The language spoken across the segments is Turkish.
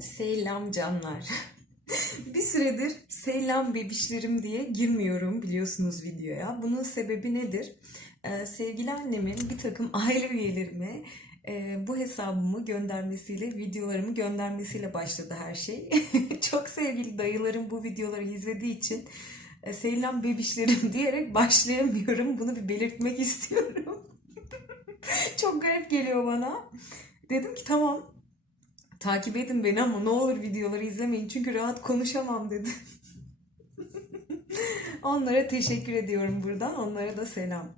Selam canlar. bir süredir selam bebişlerim diye girmiyorum biliyorsunuz videoya. Bunun sebebi nedir? Ee, sevgili annemin bir takım aile üyelerime e, bu hesabımı göndermesiyle, videolarımı göndermesiyle başladı her şey. Çok sevgili dayılarım bu videoları izlediği için e, selam bebişlerim diyerek başlayamıyorum. Bunu bir belirtmek istiyorum. Çok garip geliyor bana. Dedim ki tamam takip edin beni ama ne olur videoları izlemeyin çünkü rahat konuşamam dedim. Onlara teşekkür ediyorum buradan. Onlara da selam.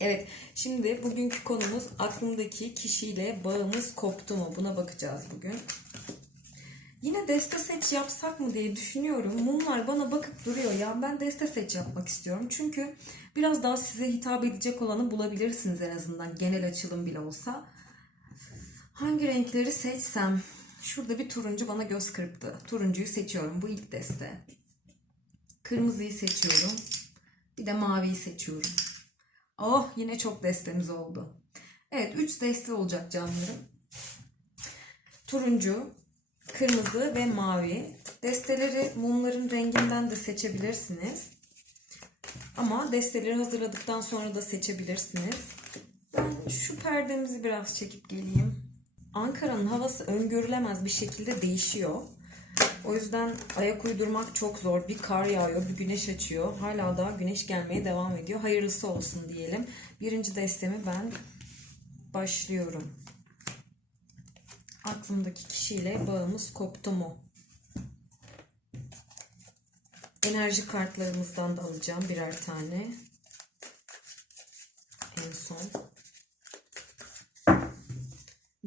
Evet, şimdi bugünkü konumuz aklımdaki kişiyle bağımız koptu mu? Buna bakacağız bugün. Yine deste seç yapsak mı diye düşünüyorum. Mumlar bana bakıp duruyor ya. Ben deste seç yapmak istiyorum. Çünkü biraz daha size hitap edecek olanı bulabilirsiniz en azından. Genel açılım bile olsa. Hangi renkleri seçsem? Şurada bir turuncu bana göz kırptı. Turuncuyu seçiyorum. Bu ilk deste. Kırmızıyı seçiyorum. Bir de maviyi seçiyorum. Oh yine çok destemiz oldu. Evet 3 deste olacak canlarım. Turuncu, kırmızı ve mavi. Desteleri mumların renginden de seçebilirsiniz. Ama desteleri hazırladıktan sonra da seçebilirsiniz. Ben şu perdemizi biraz çekip geleyim. Ankara'nın havası öngörülemez bir şekilde değişiyor. O yüzden ayak uydurmak çok zor. Bir kar yağıyor, bir güneş açıyor. Hala daha güneş gelmeye devam ediyor. Hayırlısı olsun diyelim. Birinci destemi ben başlıyorum. Aklımdaki kişiyle bağımız koptu mu? Enerji kartlarımızdan da alacağım birer tane. En son.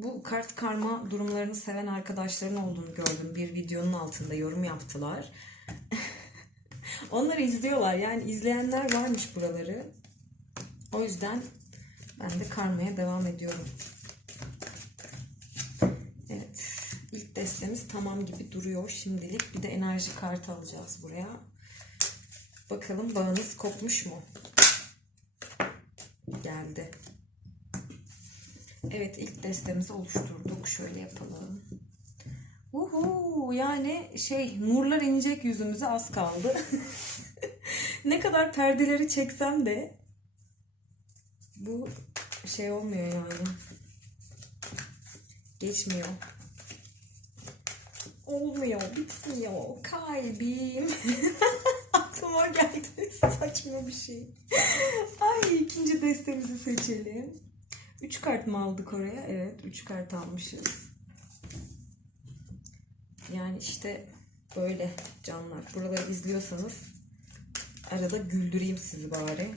Bu kart karma durumlarını seven arkadaşların olduğunu gördüm. Bir videonun altında yorum yaptılar. Onları izliyorlar. Yani izleyenler varmış buraları. O yüzden ben de karmaya devam ediyorum. Evet. ilk destemiz tamam gibi duruyor şimdilik. Bir de enerji kartı alacağız buraya. Bakalım bağınız kopmuş mu? Geldi. Evet ilk destemizi oluşturduk. Şöyle yapalım. Uhu, yani şey nurlar inecek yüzümüze az kaldı. ne kadar perdeleri çeksem de bu şey olmuyor yani. Geçmiyor. Olmuyor, bitmiyor. Kalbim. Aklıma geldi saçma bir şey. Ay ikinci destemizi seçelim. 3 kart mı aldık oraya? Evet 3 kart almışız. Yani işte böyle canlar. Buraları izliyorsanız arada güldüreyim sizi bari.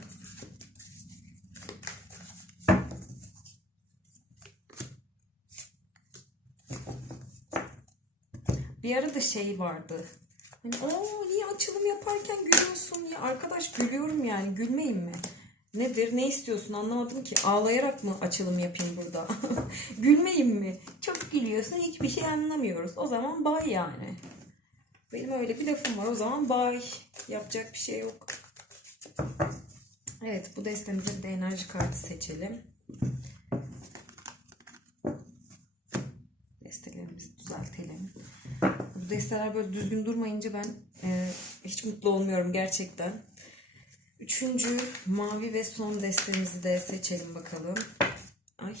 Bir arada şey vardı. Hani o iyi açılım yaparken gülüyorsun ya arkadaş gülüyorum yani gülmeyin mi? Nedir? Ne istiyorsun? Anlamadım ki. Ağlayarak mı açılım yapayım burada? Gülmeyeyim mi? Çok gülüyorsun. Hiçbir şey anlamıyoruz. O zaman bay yani. Benim öyle bir lafım var. O zaman bay. Yapacak bir şey yok. Evet. Bu destemize de enerji kartı seçelim. Destelerimizi düzeltelim. Bu desteler böyle düzgün durmayınca ben e, hiç mutlu olmuyorum gerçekten. Üçüncü mavi ve son destemizi de seçelim bakalım. Ay.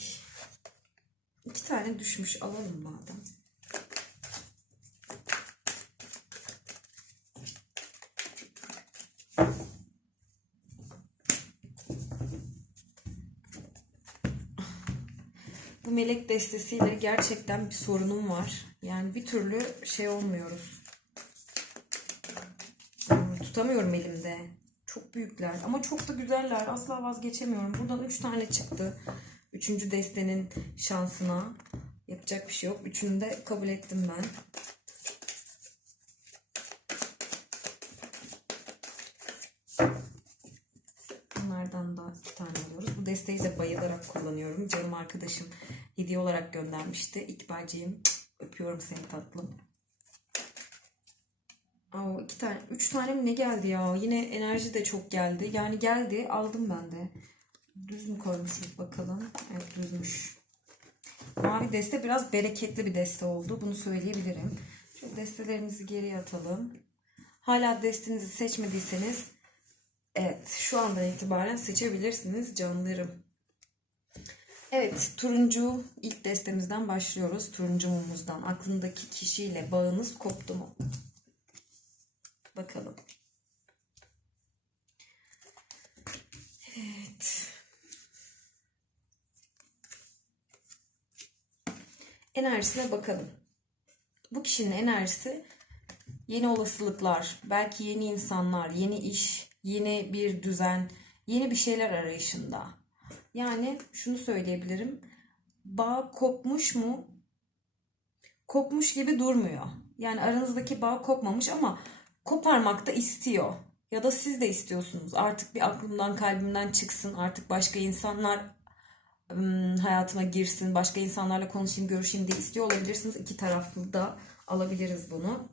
iki tane düşmüş. Alalım madem. Bu melek destesiyle gerçekten bir sorunum var. Yani bir türlü şey olmuyoruz. Tutamıyorum elimde. Çok büyükler ama çok da güzeller. Asla vazgeçemiyorum. Buradan 3 tane çıktı. Üçüncü destenin şansına. Yapacak bir şey yok. Üçünü de kabul ettim ben. Bunlardan da iki tane alıyoruz. Bu desteği de bayılarak kullanıyorum. Canım arkadaşım hediye olarak göndermişti. İkbalciğim öpüyorum seni tatlım. İki tane, üç tane mi ne geldi ya? Yine enerji de çok geldi. Yani geldi, aldım ben de. Düz mü koymuşuz bakalım? Evet düzmüş. Mavi deste biraz bereketli bir deste oldu. Bunu söyleyebilirim. Şu destelerimizi geriye atalım. Hala destenizi seçmediyseniz evet şu andan itibaren seçebilirsiniz canlarım. Evet, turuncu ilk destemizden başlıyoruz. Turuncu mumumuzdan. Aklındaki kişiyle bağınız koptu mu? Bakalım. Evet. Enerjisine bakalım. Bu kişinin enerjisi yeni olasılıklar, belki yeni insanlar, yeni iş, yeni bir düzen, yeni bir şeyler arayışında. Yani şunu söyleyebilirim. Bağ kopmuş mu? Kopmuş gibi durmuyor. Yani aranızdaki bağ kopmamış ama koparmak da istiyor. Ya da siz de istiyorsunuz. Artık bir aklımdan kalbimden çıksın. Artık başka insanlar ım, hayatıma girsin. Başka insanlarla konuşayım, görüşeyim diye istiyor olabilirsiniz. İki taraflı da alabiliriz bunu.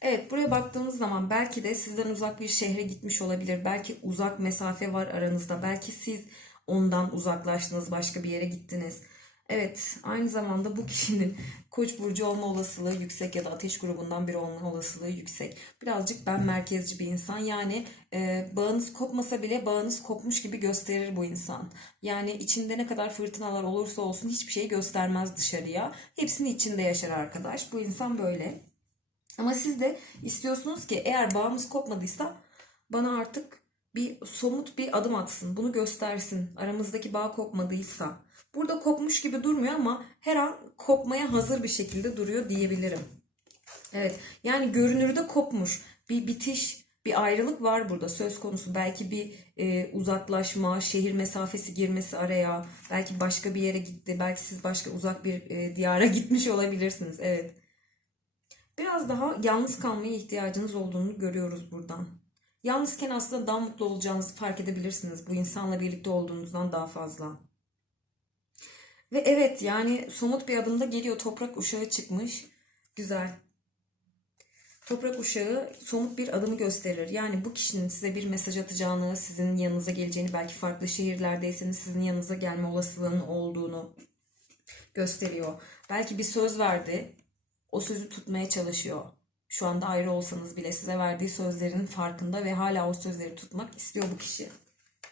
Evet buraya baktığımız zaman belki de sizden uzak bir şehre gitmiş olabilir. Belki uzak mesafe var aranızda. Belki siz ondan uzaklaştınız, başka bir yere gittiniz. Evet, aynı zamanda bu kişinin Koç burcu olma olasılığı yüksek ya da Ateş grubundan biri olma olasılığı yüksek. Birazcık ben merkezci bir insan. Yani e, bağınız kopmasa bile bağınız kopmuş gibi gösterir bu insan. Yani içinde ne kadar fırtınalar olursa olsun hiçbir şey göstermez dışarıya. Hepsini içinde yaşar arkadaş. Bu insan böyle. Ama siz de istiyorsunuz ki eğer bağımız kopmadıysa bana artık bir somut bir adım atsın. Bunu göstersin. Aramızdaki bağ kopmadıysa. Burada kopmuş gibi durmuyor ama her an kopmaya hazır bir şekilde duruyor diyebilirim. Evet. Yani görünürde kopmuş. Bir bitiş, bir ayrılık var burada söz konusu. Belki bir e, uzaklaşma, şehir mesafesi girmesi araya. Belki başka bir yere gitti. Belki siz başka uzak bir e, diyara gitmiş olabilirsiniz. Evet. Biraz daha yalnız kalmaya ihtiyacınız olduğunu görüyoruz buradan. Yalnızken aslında daha mutlu olacağınızı fark edebilirsiniz. Bu insanla birlikte olduğunuzdan daha fazla. Ve evet yani somut bir adımda geliyor. Toprak uşağı çıkmış. Güzel. Toprak uşağı somut bir adımı gösterir. Yani bu kişinin size bir mesaj atacağını, sizin yanınıza geleceğini, belki farklı şehirlerdeyseniz sizin yanınıza gelme olasılığının olduğunu gösteriyor. Belki bir söz verdi. O sözü tutmaya çalışıyor. Şu anda ayrı olsanız bile size verdiği sözlerin farkında ve hala o sözleri tutmak istiyor bu kişi.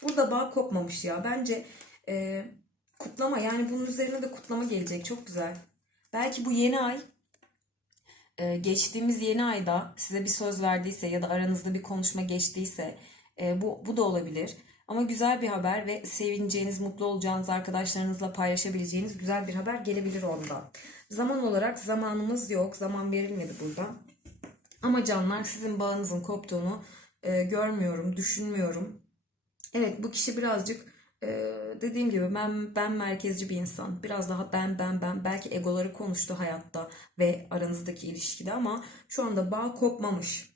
Burada bağ kopmamış ya. Bence e, kutlama yani bunun üzerine de kutlama gelecek. Çok güzel. Belki bu yeni ay e, geçtiğimiz yeni ayda size bir söz verdiyse ya da aranızda bir konuşma geçtiyse e, bu, bu da olabilir. Ama güzel bir haber ve sevineceğiniz, mutlu olacağınız arkadaşlarınızla paylaşabileceğiniz güzel bir haber gelebilir onda. Zaman olarak zamanımız yok. Zaman verilmedi burada. Ama canlar sizin bağınızın koptuğunu e, görmüyorum, düşünmüyorum. Evet bu kişi birazcık e, dediğim gibi ben ben merkezci bir insan. Biraz daha ben ben ben belki egoları konuştu hayatta ve aranızdaki ilişkide ama şu anda bağ kopmamış.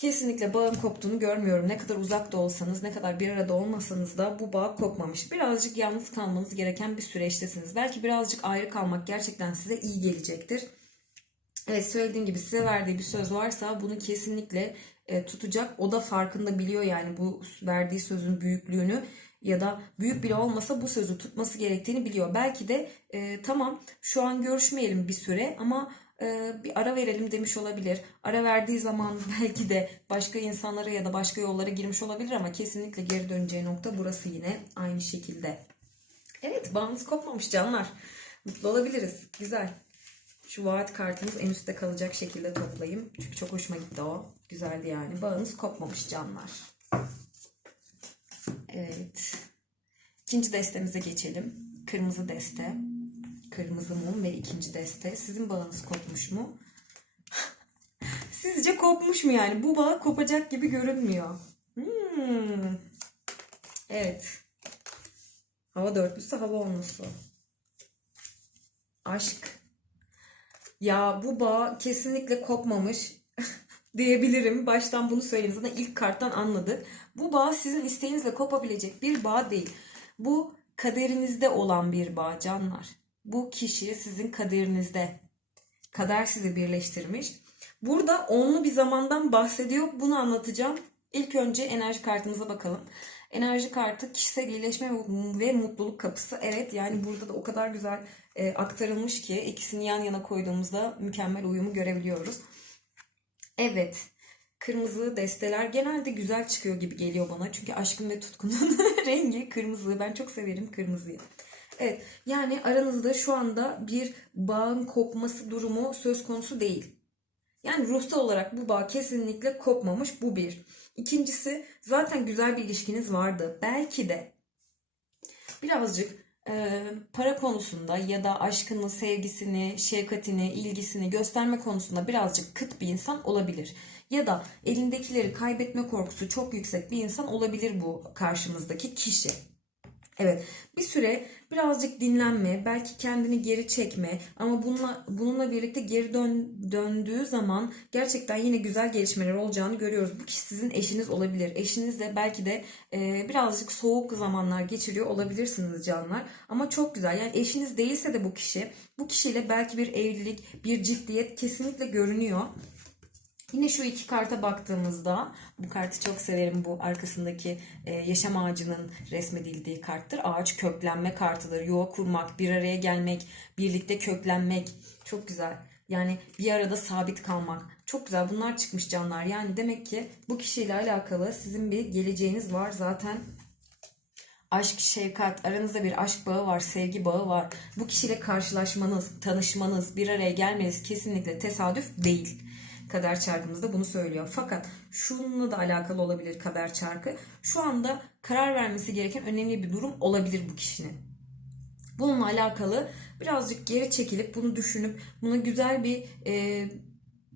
Kesinlikle bağın koptuğunu görmüyorum. Ne kadar uzakta olsanız, ne kadar bir arada olmasanız da bu bağ kopmamış. Birazcık yalnız kalmanız gereken bir süreçtesiniz. Belki birazcık ayrı kalmak gerçekten size iyi gelecektir. Evet söylediğim gibi size verdiği bir söz varsa bunu kesinlikle e, tutacak. O da farkında biliyor yani bu verdiği sözün büyüklüğünü ya da büyük bile olmasa bu sözü tutması gerektiğini biliyor. Belki de e, tamam şu an görüşmeyelim bir süre ama e, bir ara verelim demiş olabilir. Ara verdiği zaman belki de başka insanlara ya da başka yollara girmiş olabilir ama kesinlikle geri döneceği nokta burası yine aynı şekilde. Evet bağımız kopmamış canlar. Mutlu olabiliriz. Güzel. Şu vaat kartımız en üstte kalacak şekilde toplayayım. Çünkü çok hoşuma gitti o. Güzeldi yani. Bağınız kopmamış canlar. Evet. İkinci destemize geçelim. Kırmızı deste. Kırmızı mum ve ikinci deste. Sizin bağınız kopmuş mu? Sizce kopmuş mu yani? Bu bağ kopacak gibi görünmüyor. Hmm. Evet. Hava dörtlüsü hava olması. Aşk. Ya bu bağ kesinlikle kopmamış diyebilirim. Baştan bunu söyleyeyim. Zaten ilk karttan anladık. Bu bağ sizin isteğinizle kopabilecek bir bağ değil. Bu kaderinizde olan bir bağ canlar. Bu kişi sizin kaderinizde. Kader sizi birleştirmiş. Burada onlu bir zamandan bahsediyor. Bunu anlatacağım. İlk önce enerji kartımıza bakalım. Enerji kartı kişisel iyileşme ve mutluluk kapısı. Evet yani burada da o kadar güzel e, aktarılmış ki ikisini yan yana koyduğumuzda mükemmel uyumu görebiliyoruz. Evet. Kırmızı desteler genelde güzel çıkıyor gibi geliyor bana. Çünkü aşkın ve tutkunun rengi kırmızı. Ben çok severim kırmızıyı. Evet yani aranızda şu anda bir bağın kopması durumu söz konusu değil. Yani ruhsal olarak bu bağ kesinlikle kopmamış bu bir. İkincisi zaten güzel bir ilişkiniz vardı. Belki de birazcık e, para konusunda ya da aşkını, sevgisini, şefkatini, ilgisini gösterme konusunda birazcık kıt bir insan olabilir. Ya da elindekileri kaybetme korkusu çok yüksek bir insan olabilir bu karşımızdaki kişi. Evet, bir süre birazcık dinlenme, belki kendini geri çekme ama bununla bununla birlikte geri dön, döndüğü zaman gerçekten yine güzel gelişmeler olacağını görüyoruz. Bu kişi sizin eşiniz olabilir. Eşinizle belki de e, birazcık soğuk zamanlar geçiriyor olabilirsiniz canlar. Ama çok güzel. Yani eşiniz değilse de bu kişi, bu kişiyle belki bir evlilik, bir ciddiyet kesinlikle görünüyor. Yine şu iki karta baktığımızda bu kartı çok severim. Bu arkasındaki e, yaşam ağacının resmedildiği karttır. Ağaç köklenme kartıdır. Yuva kurmak, bir araya gelmek, birlikte köklenmek. Çok güzel. Yani bir arada sabit kalmak. Çok güzel. Bunlar çıkmış canlar. Yani demek ki bu kişiyle alakalı sizin bir geleceğiniz var. Zaten aşk, şefkat, aranızda bir aşk bağı var, sevgi bağı var. Bu kişiyle karşılaşmanız, tanışmanız, bir araya gelmeniz kesinlikle tesadüf değil. Kader çarkımız da bunu söylüyor. Fakat şununla da alakalı olabilir kader çarkı. Şu anda karar vermesi gereken önemli bir durum olabilir bu kişinin. Bununla alakalı birazcık geri çekilip bunu düşünüp buna güzel bir e,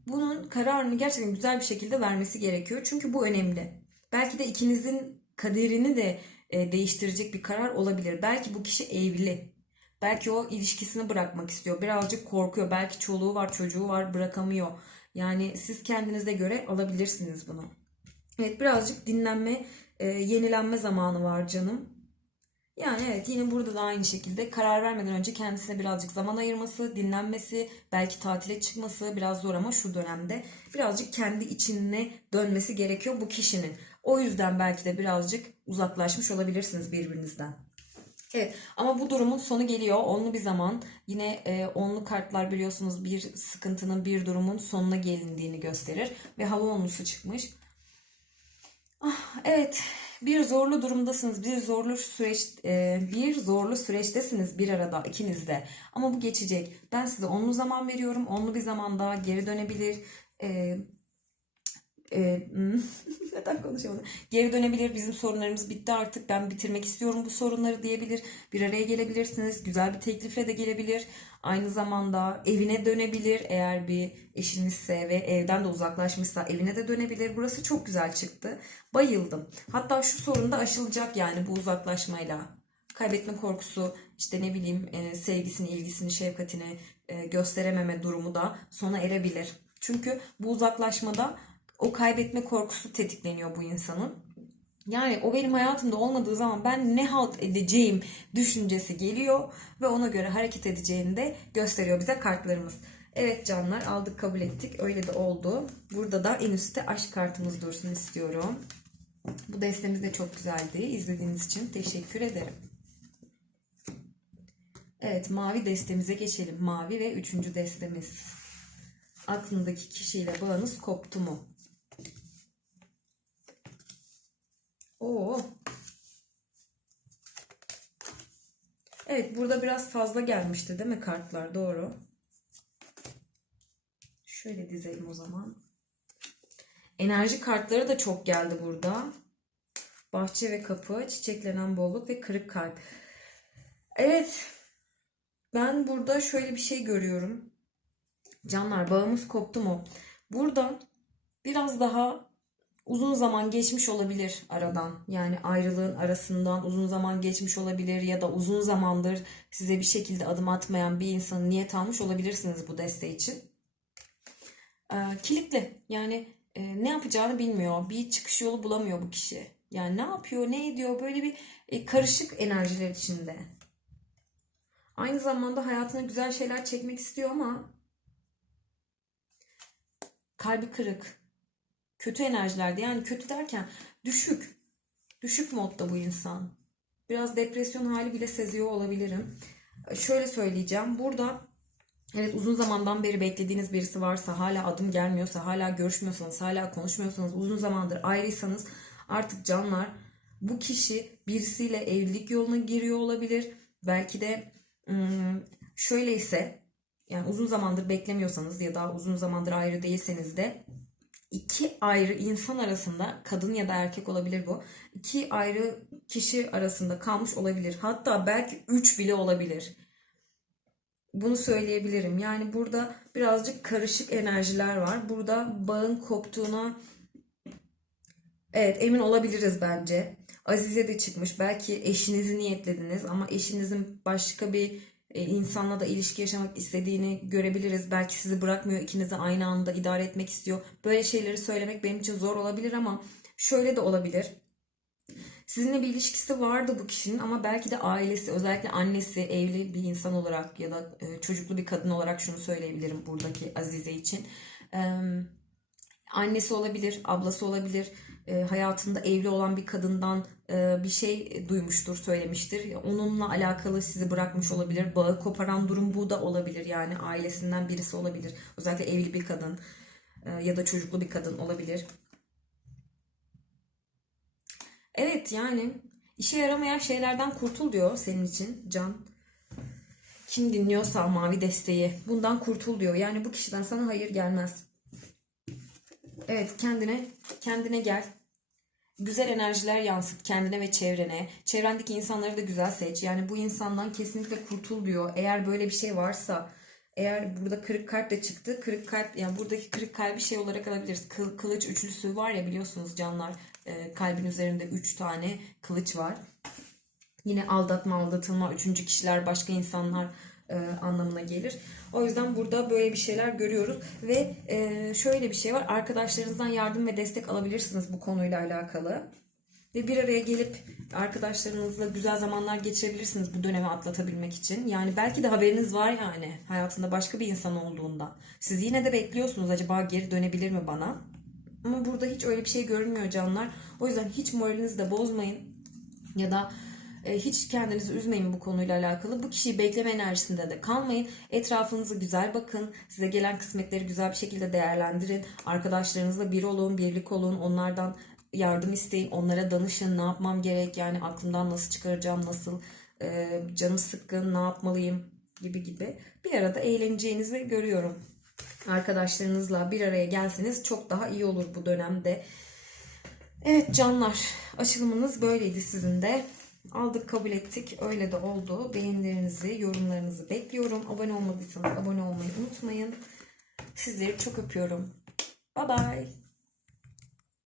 bunun kararını gerçekten güzel bir şekilde vermesi gerekiyor. Çünkü bu önemli. Belki de ikinizin kaderini de e, değiştirecek bir karar olabilir. Belki bu kişi evli. Belki o ilişkisini bırakmak istiyor. Birazcık korkuyor. Belki çoluğu var, çocuğu var, bırakamıyor. Yani siz kendinize göre alabilirsiniz bunu. Evet birazcık dinlenme, e, yenilenme zamanı var canım. Yani evet yine burada da aynı şekilde karar vermeden önce kendisine birazcık zaman ayırması, dinlenmesi, belki tatile çıkması biraz zor ama şu dönemde birazcık kendi içine dönmesi gerekiyor bu kişinin. O yüzden belki de birazcık uzaklaşmış olabilirsiniz birbirinizden. Evet ama bu durumun sonu geliyor. Onlu bir zaman. Yine e, onlu kartlar biliyorsunuz bir sıkıntının bir durumun sonuna gelindiğini gösterir. Ve hava onlusu çıkmış. Ah, evet bir zorlu durumdasınız. Bir zorlu süreç e, bir zorlu süreçtesiniz bir arada ikiniz de. Ama bu geçecek. Ben size onlu zaman veriyorum. Onlu bir zamanda geri dönebilir. E, e, neden konuşamadım? Geri dönebilir. Bizim sorunlarımız bitti artık. Ben bitirmek istiyorum bu sorunları diyebilir. Bir araya gelebilirsiniz. Güzel bir teklifle de gelebilir. Aynı zamanda evine dönebilir. Eğer bir eşinizse ve evden de uzaklaşmışsa evine de dönebilir. Burası çok güzel çıktı. Bayıldım. Hatta şu sorun da aşılacak yani bu uzaklaşmayla. Kaybetme korkusu, işte ne bileyim e, sevgisini, ilgisini, şefkatini e, gösterememe durumu da sona erebilir. Çünkü bu uzaklaşmada o kaybetme korkusu tetikleniyor bu insanın. Yani o benim hayatımda olmadığı zaman ben ne halt edeceğim düşüncesi geliyor ve ona göre hareket edeceğini de gösteriyor bize kartlarımız. Evet canlar aldık kabul ettik öyle de oldu. Burada da en üstte aşk kartımız dursun istiyorum. Bu destemiz de çok güzeldi. İzlediğiniz için teşekkür ederim. Evet mavi destemize geçelim. Mavi ve üçüncü destemiz. Aklındaki kişiyle bağınız koptu mu? Oo. Evet burada biraz fazla gelmişti değil mi kartlar? Doğru. Şöyle dizelim o zaman. Enerji kartları da çok geldi burada. Bahçe ve kapı, çiçeklenen bolluk ve kırık kalp. Evet. Ben burada şöyle bir şey görüyorum. Canlar bağımız koptu mu? Burada biraz daha uzun zaman geçmiş olabilir aradan. Yani ayrılığın arasından uzun zaman geçmiş olabilir ya da uzun zamandır size bir şekilde adım atmayan bir insanı niyet almış olabilirsiniz bu desteği için. Ee, kilitli. Yani e, ne yapacağını bilmiyor. Bir çıkış yolu bulamıyor bu kişi. Yani ne yapıyor, ne ediyor böyle bir e, karışık enerjiler içinde. Aynı zamanda hayatına güzel şeyler çekmek istiyor ama kalbi kırık kötü enerjilerde yani kötü derken düşük Düşük modda bu insan. Biraz depresyon hali bile seziyor olabilirim. Şöyle söyleyeceğim. Burada evet uzun zamandan beri beklediğiniz birisi varsa, hala adım gelmiyorsa, hala görüşmüyorsanız, hala konuşmuyorsanız, uzun zamandır ayrıysanız artık canlar bu kişi birisiyle evlilik yoluna giriyor olabilir. Belki de şöyle ise yani uzun zamandır beklemiyorsanız ya da uzun zamandır ayrı değilseniz de iki ayrı insan arasında kadın ya da erkek olabilir bu. iki ayrı kişi arasında kalmış olabilir. Hatta belki üç bile olabilir. Bunu söyleyebilirim. Yani burada birazcık karışık enerjiler var. Burada bağın koptuğuna evet emin olabiliriz bence. Azize de çıkmış. Belki eşinizi niyetlediniz ama eşinizin başka bir insanla da ilişki yaşamak istediğini görebiliriz. Belki sizi bırakmıyor, ikinizi aynı anda idare etmek istiyor. Böyle şeyleri söylemek benim için zor olabilir ama şöyle de olabilir. Sizinle bir ilişkisi vardı bu kişinin ama belki de ailesi, özellikle annesi evli bir insan olarak ya da e, çocuklu bir kadın olarak şunu söyleyebilirim buradaki Azize için. Annesi olabilir, ablası olabilir, e, hayatında evli olan bir kadından e, bir şey duymuştur, söylemiştir. Onunla alakalı sizi bırakmış olabilir. Bağı koparan durum bu da olabilir. Yani ailesinden birisi olabilir. Özellikle evli bir kadın e, ya da çocuklu bir kadın olabilir. Evet yani işe yaramayan şeylerden kurtul diyor senin için Can. Kim dinliyorsa mavi desteği bundan kurtul diyor. Yani bu kişiden sana hayır gelmez. Evet kendine kendine gel. Güzel enerjiler yansıt kendine ve çevrene. Çevrendeki insanları da güzel seç. Yani bu insandan kesinlikle kurtul diyor. Eğer böyle bir şey varsa eğer burada kırık kalp de çıktı. Kırık kalp yani buradaki kırık kalbi şey olarak alabiliriz. Kıl, kılıç üçlüsü var ya biliyorsunuz canlar. e, kalbin üzerinde üç tane kılıç var. Yine aldatma, aldatılma, üçüncü kişiler, başka insanlar e, anlamına gelir. O yüzden burada böyle bir şeyler görüyoruz ve e, şöyle bir şey var. Arkadaşlarınızdan yardım ve destek alabilirsiniz bu konuyla alakalı. Ve bir araya gelip arkadaşlarınızla güzel zamanlar geçirebilirsiniz bu dönemi atlatabilmek için. Yani belki de haberiniz var yani hayatında başka bir insan olduğunda. Siz yine de bekliyorsunuz acaba geri dönebilir mi bana? Ama burada hiç öyle bir şey görünmüyor canlar. O yüzden hiç moralinizi de bozmayın. Ya da hiç kendinizi üzmeyin bu konuyla alakalı. Bu kişiyi bekleme enerjisinde de kalmayın. Etrafınıza güzel bakın. Size gelen kısmetleri güzel bir şekilde değerlendirin. Arkadaşlarınızla bir olun, birlik olun. Onlardan yardım isteyin. Onlara danışın. Ne yapmam gerek? Yani aklımdan nasıl çıkaracağım? Nasıl e, canım sıkkın? Ne yapmalıyım? Gibi gibi. Bir arada eğleneceğinizi görüyorum. Arkadaşlarınızla bir araya gelseniz çok daha iyi olur bu dönemde. Evet canlar açılımınız böyleydi sizin de. Aldık kabul ettik öyle de oldu. Beğenilerinizi yorumlarınızı bekliyorum. Abone olmadıysanız abone olmayı unutmayın. Sizleri çok öpüyorum. Bye bye.